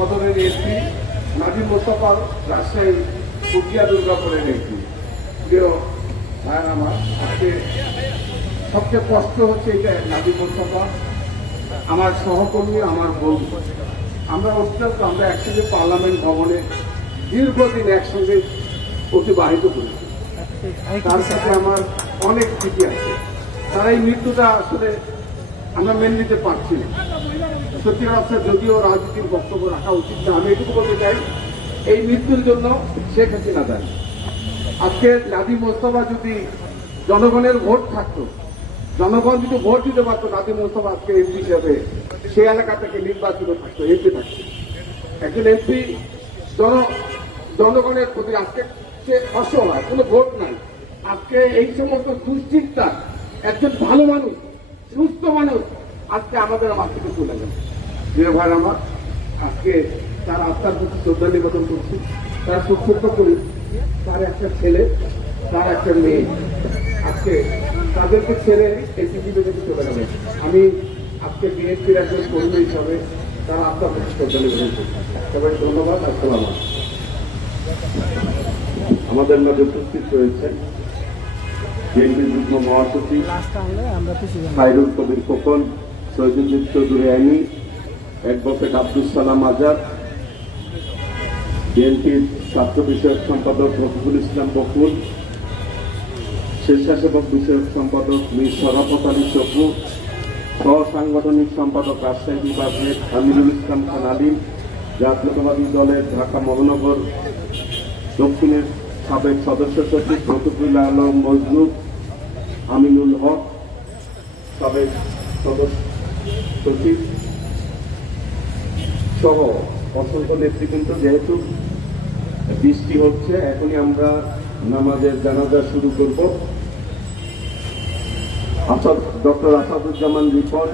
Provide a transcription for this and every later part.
সদরের এমপি নাজিম মোস্তফা, রাজশাহী পুঠিয়া দুর্গাপুরের এমপি। প্রিয় ভাই আমার, আজকে সবচেয়ে কষ্ট হচ্ছে এটা নাজিম মোস্তফা আমার সহকর্মী, আমার বন্ধু। আমরা অত্যন্ত আমরা একসঙ্গে পার্লামেন্ট ভবনে দীর্ঘদিন একসঙ্গে অতিবাহিত করেছি। তার সাথে আমার অনেক স্মৃতি আছে। তার এই মৃত্যুটা আসলে আমরা মেনে নিতে পারছি না। সত্যিকার অর্থে যদিও রাজনীতির বক্তব্য রাখা উচিত না, আমি এটুকু বলতে চাই এই মৃত্যুর জন্য শেখ হাসিনা দায়ী। আজকে নাজিম মোস্তফা যদি জনগণের ভোট থাকতো, জনগণ যদি ভোট দিতে পারতো, নাজিম মোস্তফা আজকে এমপি হিসেবে সেই এলাকা থেকে নির্বাচিত থাকতো, এমপি থাকতো। একজন এমপি জনগণের প্রতি আজকে সে অসহায়, কোনো ভোট নাই। আজকে এই সমস্ত দুশ্চিন্তা একজন ভালো মানুষ, সুস্থ মানুষ আজকে আমাদের মাঠ থেকে চলে গেল। প্রিয় ভাই আমার, আজকে তার আত্মার প্রতি শ্রদ্ধা নিবেদন করছি। তার সুস্থ করি, তার একটা ছেলে, তার একটা মেয়ে আজকে তাদেরকে ছেড়ে এই পৃথিবী থেকে চলে গেল। আমি আজকে বিএনপির একজন কর্মী হিসাবে তার আত্মার প্রতি শ্রদ্ধা নিবেদন করছি। সবাই ধন্যবাদ। আসসালাম। আমাদের মাঝে উপস্থিত রয়েছেন বিএনপির যুগ্ম মহাসচিব খায়রুল কবির খোকন, শহীদুদ্দিন চৌধুরী আইনি, অ্যাডভোকেট আব্দুল সালাম আজাদ, বিএনপির ছাত্র বিষয়ক সম্পাদক রফিকুল ইসলাম বকুল, স্বেচ্ছাসেবক বিষয়ক সম্পাদক মীর শরাফত আলী চকু, সহ সাংগঠনিক সম্পাদক রাজশাহী বিভাগের আমিরুল ইসলাম খান আলিম, জাতীয়তাবাদী দলের ঢাকা মহানগর দক্ষিণের সাবেক সদস্য সচিব রফিকুল্লাহ আলম মজনু, আমিনুল হক সাবেক সদস্য সচিব সহ অসংখ্য নেতৃবৃন্দ। যেহেতু বৃষ্টি হচ্ছে, এখনই আমরা নামাজের জানাজা শুরু করব। ডক্টর আসাদুজ্জামান রিপন,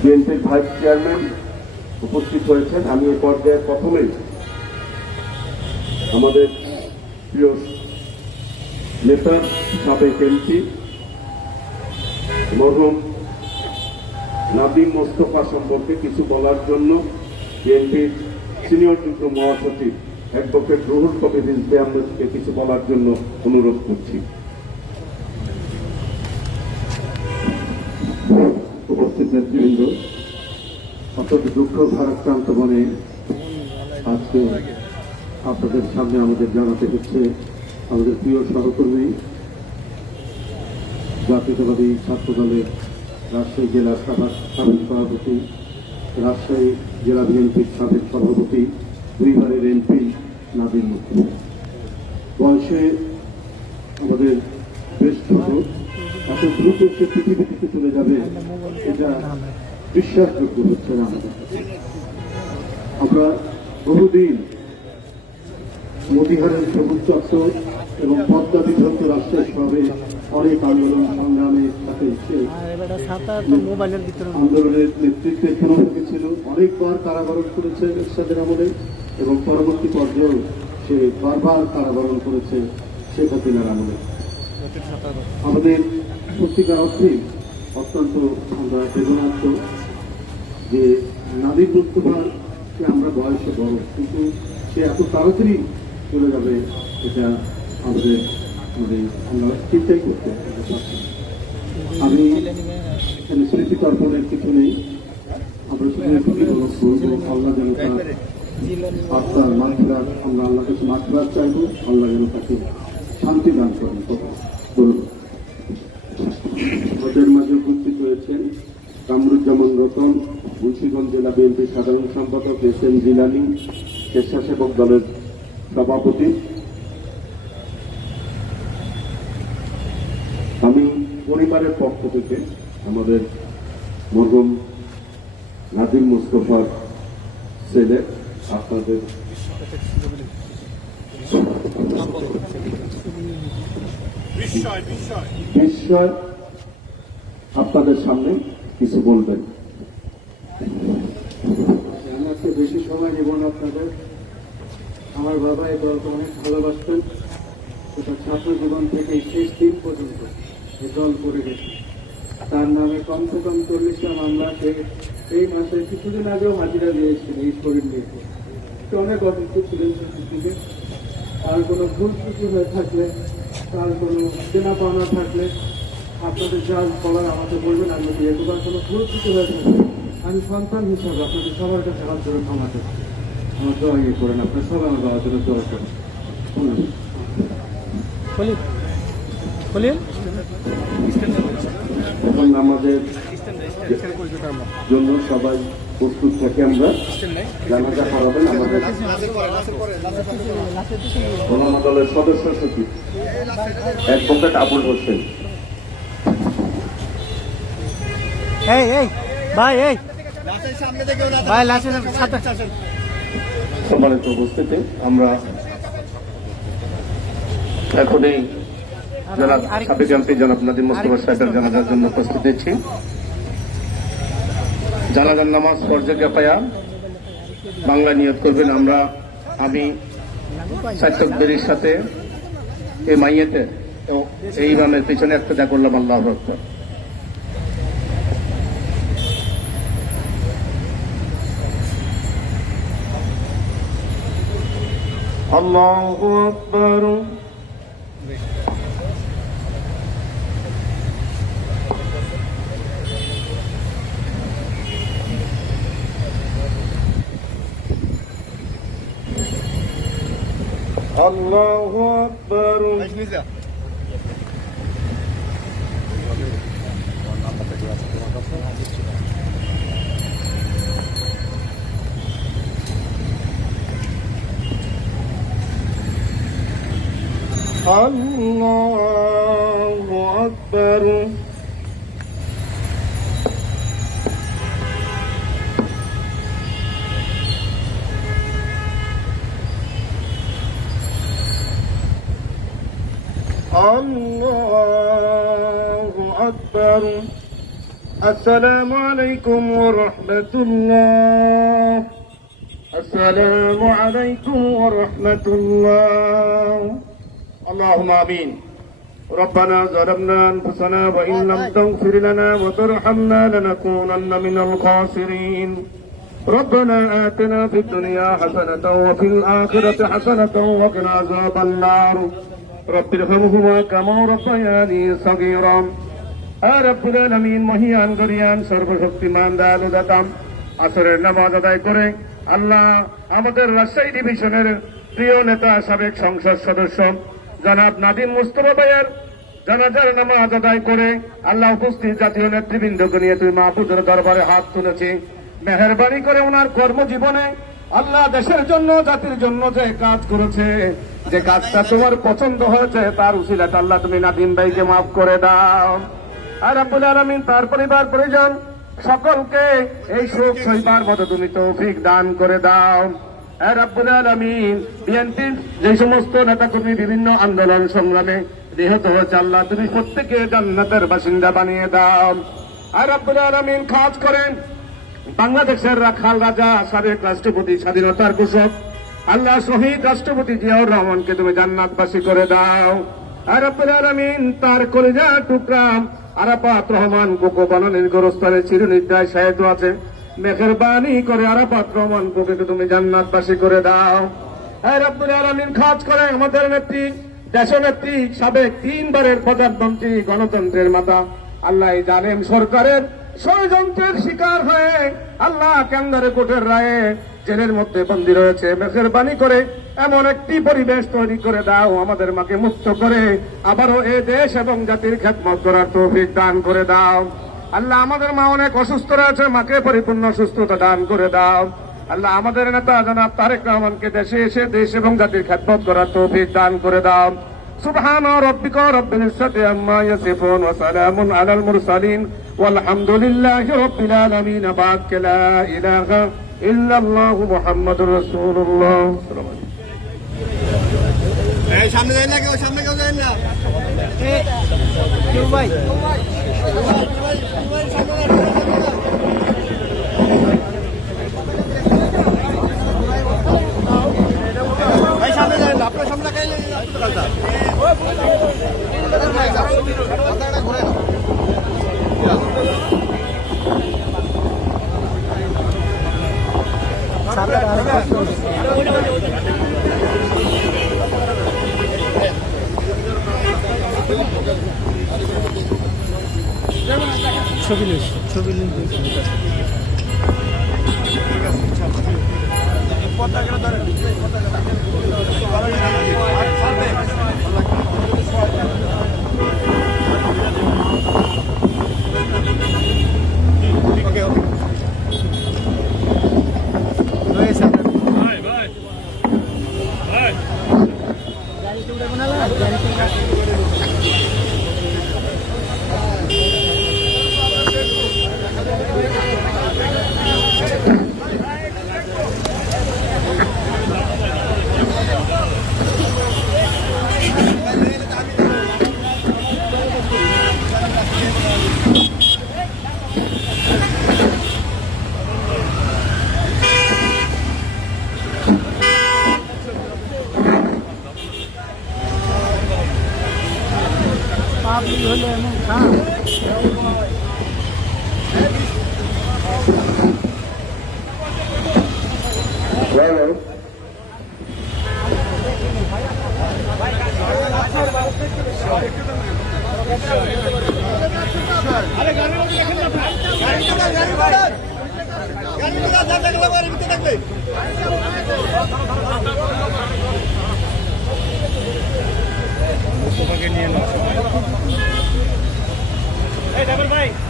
বিএনপির ভাইস চেয়ারম্যান উপস্থিত হয়েছেন। আমি এ পর্যায়ে প্রথমেই আমাদের প্রিয় নেতা সাবেক এমপি মরহুম নাজিম মোস্তফা সম্পর্কে কিছু বলার জন্য বিএনপির সিনিয়র যুগ্ম মহাসচিব অ্যাডভোকেট রুহুল কবির রিজভী আহমেদকে কিছু বলার জন্য অনুরোধ করছি। উপস্থিত নেতৃবৃন্দ, অত্যন্ত দুঃখ ভারাক্রান্ত মনে আজকে আপনাদের সামনে আমাদের জানাতে হচ্ছে আমাদের প্রিয় সহকর্মী জাতীয়তাবাদী ছাত্র দলের রাজশাহী জেলা সাবেক সভাপতি, রাজশাহী জেলা বিএনপির সাবেক সভাপতি, দুইবারের এমপি নাজিম মোস্তফা। বয়সে আমাদের বেশ ছোট, এত দ্রুত সে পৃথিবী থেকে চলে যাবে এটা বিশ্বাসযোগ্য হচ্ছে না আমাদের। আমরা বহুদিন মতিহারের সবুজ চত্বর এবং পদ্মা বিধৌত রাষ্ট্রের শহরে অনেক আন্দোলন সংগ্রামের সাথে আন্দোলনের নেতৃত্বে প্রভাবী ছিল। অনেকবার কারাবরণ করেছে এরশাদের আমলে এবং পরবর্তী পর্যায়েও সে বারবার কারাবরণ করেছে শেখ হাসিনার আমলে। আমাদের সত্যিকার অর্থে অত্যন্ত আমরা বেদনার্থ যে নাজিম মোস্তফাকে আমরা বয়সে বড়, কিন্তু সে এত তাড়াতাড়ি চলে যাবে এটা আমাদের আমরা চিন্তাই করতে পারছি। আমি এখানে স্মৃতি তর্পণের কিছু নেই, আমরা শুধু আল্লাহ যেন তার আত্মার মাঠরাত, আমরা আল্লাহ কাছে মাঠরাত চাইব, আল্লাহ যেন তাকে শান্তি দান করেন। বলব আমাদের মাঝে উপস্থিত হয়েছেন কামরুজ্জামান রতন, মুন্সিগঞ্জ জেলা বিএনপির সাধারণ সম্পাদক, এস.এম. জিলানী, স্বেচ্ছাসেবক দলের সভাপতি। আমি পরিবারের পক্ষ থেকে আমাদের মরহুম নাজিম মোস্তফার ছেলে আপনাদের বিস্ময় আপনাদের সামনে কিছু বলবেন। আমি আজকে বেশি সময় নেব না আপনাদের। আমার বাবা এই দলকে অনেক ভালোবাসতেন, সেটা ছাত্র জীবন থেকে শেষ দিন পর্যন্ত এই দল করে গেছে। তার নামে কমসে কম 40টা মামলা সে এই মাসে কিছুদিন আগেও হাজিরা দিয়েছেন এই শরীর নিয়ে। তো অনেক অসুস্থ ছিলেন দিকে। আর কোনো ভুল ত্রুটি হয়ে থাকলে, তার কোনো চেনা পাওনা থাকলে আপনাদের যা বলার আমাকে বলবেন, আমি দিয়ে দেবো। কোনো ভুল ত্রুটি হয়ে থাকলে আমি সন্তান হিসাবে আপনাদের সবার কাছে হাত ধরে ক্ষমা করছি। আমার দোয়া ইয়ে করেন, আপনার সবাই আমার বাবার জন্য দোয়া করেন। এখন আমাদের জন্য সবাই প্রস্তুত থাকি। আমরা জানাজা করাবেন আমাদের ওলামা দলের সদস্য সচিব অ্যাডভোকেট আবুল হোসেন। সম্মানিত উপস্থিতি, আমরা এখনই জনাব সাবেক এমপি জনাব নাদিম মোস্তফা সাহেবের জানাজার জন্য প্রস্তুত নিচ্ছি। জানাজার নামাজ ফরজে কিফায়া বাংলা নিয়ত করবেন। আমি সাইতকদেরীর সাথে এই মাইয়েতে এই ইমামের পিছনে একটা দা করলাম। আল্লাহু আকবার। আল্লাহু আকবার। আল্লাহু আকবার। আল্লাহু আকবার। আল্লাহু আকবার। আসসালামু আলাইকুম ওয়া রাহমাতুল্লাহ। আসসালামু আলাইকুম ওয়া রাহমাতুল্লাহ। আল্লাহুম্মা আমিন। ربنا ظلمنا أنفسنا وإن لم تغفر لنا وترحمنا لنكونن من الخاسرين. ربنا آتنا في الدنيا حسنة وفي الآخرة حسنة وقنا عذاب النار. رب ارحمهما كما ربياني صغيرا. রব্বুল আলামিন মহিয়ান গরিয়ান সর্বশক্তিমান দয়ালু দাতাম আসরের নামাজ আদায় করে আল্লাহ আমাদের রাজশাহী ডিভিশনের প্রিয় নেতা সাবেক সংসদ সদস্য জনাব নাদিম মুস্তফা ভাইয়ের জানাজার নামাজ আদায় করে আল্লাহ উপস্থিত জাতীয় নেতৃবৃন্দকে নিয়ে তুই মাহফুজের দরবারে হাত তুলেছি। মেহেরবানি করে ওনার কর্মজীবনে আল্লাহ দেশের জন্য জাতির জন্য যে কাজ করেছে, যে কাজটা তোমার পছন্দ হয়েছে, তার উসিলাতে আল্লাহ তুমি নাদিম ভাইকে মাফ করে দাও। আর রব্বুল আলামিন তার পরিবার পরিজন সকলকে এই শোক সইবার মতো তুমি তৌফিক দান করে দাও। আর রব্বুল আলামিন বিএনপির যে সমস্ত নেতাকর্মী বিভিন্ন আন্দোলন সংগ্রামে নিহত হয়েছে আল্লাহ তুমি প্রত্যেকে জান্নাতের বাসিন্দা বানিয়ে দাও। আর রব্বুল আলামিন খাস করেন বাংলাদেশের রাখাল রাজা সাবেক রাষ্ট্রপতি স্বাধীনতার ঘোষক আল্লাহ শহীদ রাষ্ট্রপতি জিয়াউর রহমানকে তুমি জান্নাতবাসী করে দাও। আর রব্বুল আলামিন তার কলিজার টুকরা আরাফাত রহমান কোকো বানানের গোরস্থানে চিরনিদ্রায় শায়িত আছে, মেহেরবানি করে আরাফাত রহমান কোকে তুমি জান্নাতবাসী করে দাও। আর রব্বুল আলামিন খাস করে আমাদের নেত্রী দেশনেত্রী সাবেক 3 বারের প্রধানমন্ত্রী গণতন্ত্রের মাতা আল্লাহ জানেন সরকারের ষড়যন্ত্রের শিকার হয়ে আল্লাহ কাঙ্গারে কোর্টের রায়ে জেলের মধ্যে বন্দী রয়েছে। মেহেরবানি করে এমন একটি পরিবেশ তৈরি করে দাও, আমাদের মাকে মুক্ত করে আবারও এ দেশ এবং জাতির খেদমত করার তৌফিক দান করে দাও। আল্লাহ আমাদের মা অনেক অসুস্থ রয়েছে, মাকে পরিপূর্ণ সুস্থতা দান করে দাও। আল্লাহ আমাদের নেতা জনাব তারেক রহমানকে দেশে এসে দেশ এবং জাতির খেদমত করার তৌফিক দান করে দাও। সুবহান রাব্বিকা রাব্বিল ইজ্জাতি আম্মা ইয়াসিফুন ওয়া সালামুন আলাল মুরসালিন ওয়ালহামদুলিল্লাহি রাব্বিল আলামিন। বা'দ লা ইলাহা ইল্লাল্লাহু মুহাম্মাদুর রাসূলুল্লাহ। সামনে যাই না, কেউ সামনে কেউ যায় না। ভাই সামনে যায় না, আপনার সামনে ঘুরে Well,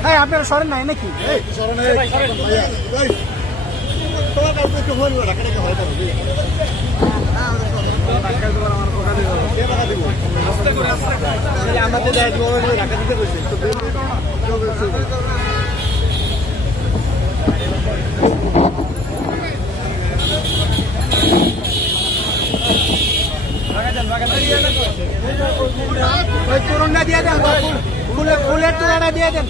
হ্যাঁ আপনারা সরেন নাই নাকি আমাদের ঢাকা দিতে বলছে ওই তোরণটা দিয়ে দেন ফুলের তোড়াটা দিয়ে দেন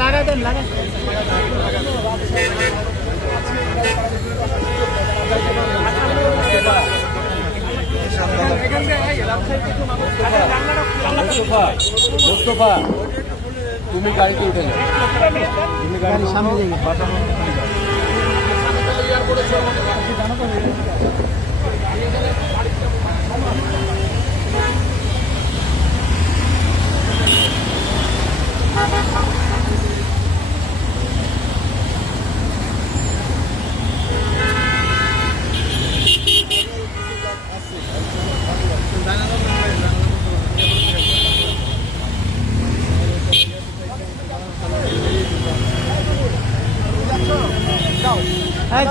লাগাই দেন লাগাই মোস্তফা তুমি গাড়িতে উঠে যাও তুমি গাড়ির সামনে যাই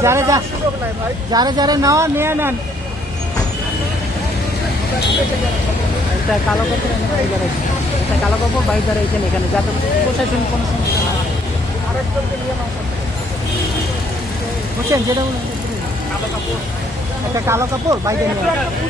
যারে যারে যারে নেওয়া নিয়ে নেন একটা কালো কাপড় বাইক দাঁড়াইছে একটা কালো কাপড় বাইক দাঁড়াইছেন এখানে যাতে প্রশাসন কোনো সমস্যা না বুঝছেন যেটা বলেন একটা কালো কাপড় বাইকে নিয়ে